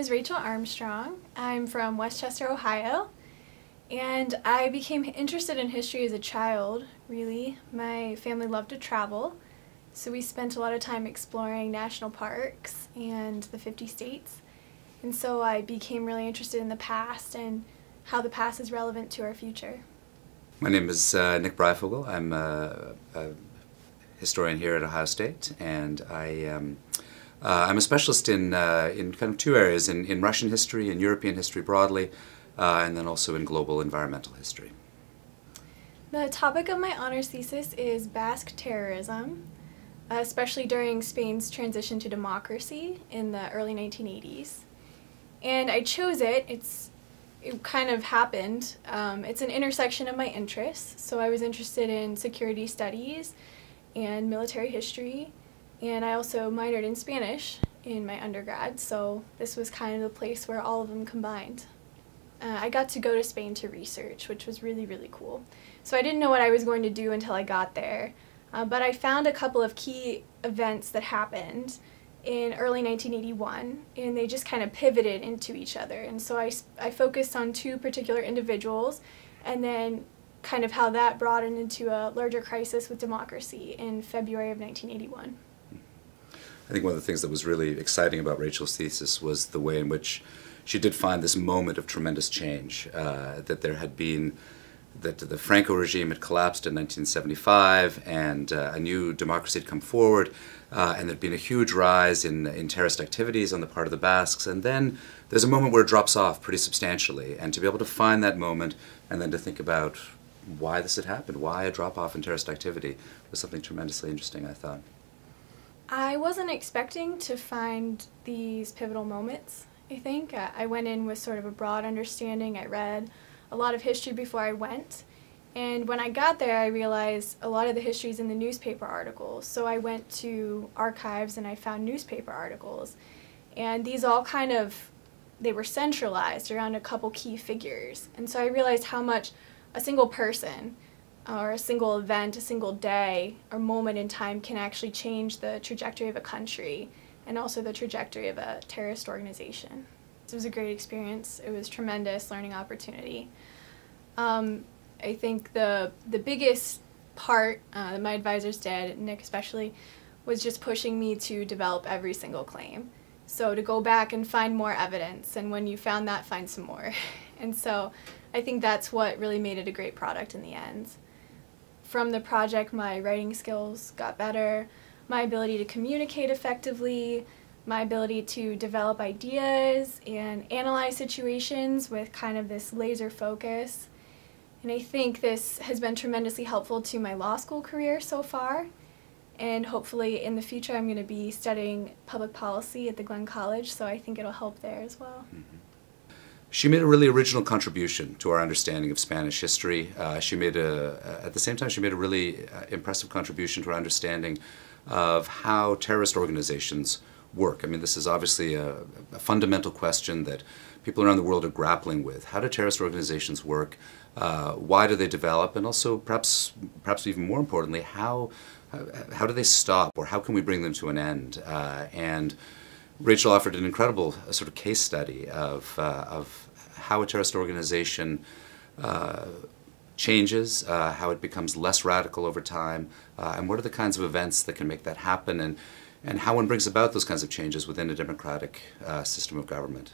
is Rachel Armstrong. I'm from Westchester, Ohio, and I became interested in history as a child, really. My family loved to travel, so we spent a lot of time exploring national parks and the 50 states. And so I became really interested in the past and how the past is relevant to our future. My name is Nick Breifogel. I'm a historian here at Ohio State, and I'm a specialist in kind of two areas, in Russian history and European history broadly, and then also in global environmental history. The topic of my honors thesis is Basque Terrorism, especially during Spain's transition to democracy in the early 1980s. And I chose it. It kind of happened. It's an intersection of my interests. So I was interested in security studies and military history, and I also minored in Spanish in my undergrad, so this was kind of the place where all of them combined. I got to go to Spain to research, which was really, really cool. So I didn't know what I was going to do until I got there, but I found a couple of key events that happened in early 1981, and they just kind of pivoted into each other. And so I focused on two particular individuals, and then kind of how that broadened into a larger crisis with democracy in February of 1981. I think one of the things that was really exciting about Rachel's thesis was the way in which she did find this moment of tremendous change, that there had been, that the Franco regime had collapsed in 1975, and a new democracy had come forward, and there'd been a huge rise in terrorist activities on the part of the Basques, and then there's a moment where it drops off pretty substantially, and to be able to find that moment and then to think about why this had happened, why a drop-off in terrorist activity, was something tremendously interesting, I thought. I wasn't expecting to find these pivotal moments, I think. I went in with sort of a broad understanding. I read a lot of history before I went, and when I got there I realized a lot of the history is in the newspaper articles. So I went to archives and I found newspaper articles, and these all kind of, they were centralized around a couple key figures. And so I realized how much a single person or a single event, a single day or moment in time can actually change the trajectory of a country and also the trajectory of a terrorist organization. It was a great experience. It was a tremendous learning opportunity. I think the biggest part that my advisors did, Nick especially, was just pushing me to develop every single claim. So to go back and find more evidence, and when you found that, find some more. And so I think that's what really made it a great product in the end. From the project, my writing skills got better, my ability to communicate effectively, my ability to develop ideas and analyze situations with kind of this laser focus. And I think this has been tremendously helpful to my law school career so far. And hopefully in the future I'm going to be studying public policy at the Glenn College, so I think it'll help there as well. Mm-hmm. She made a really original contribution to our understanding of Spanish history. At the same time, she made a really impressive contribution to our understanding of how terrorist organizations work. I mean, this is obviously a fundamental question that people around the world are grappling with. How do terrorist organizations work? Why do they develop? And also, perhaps even more importantly, how do they stop, or how can we bring them to an end? And Rachel offered an incredible sort of case study of how a terrorist organization changes, how it becomes less radical over time, and what are the kinds of events that can make that happen, and how one brings about those kinds of changes within a democratic system of government.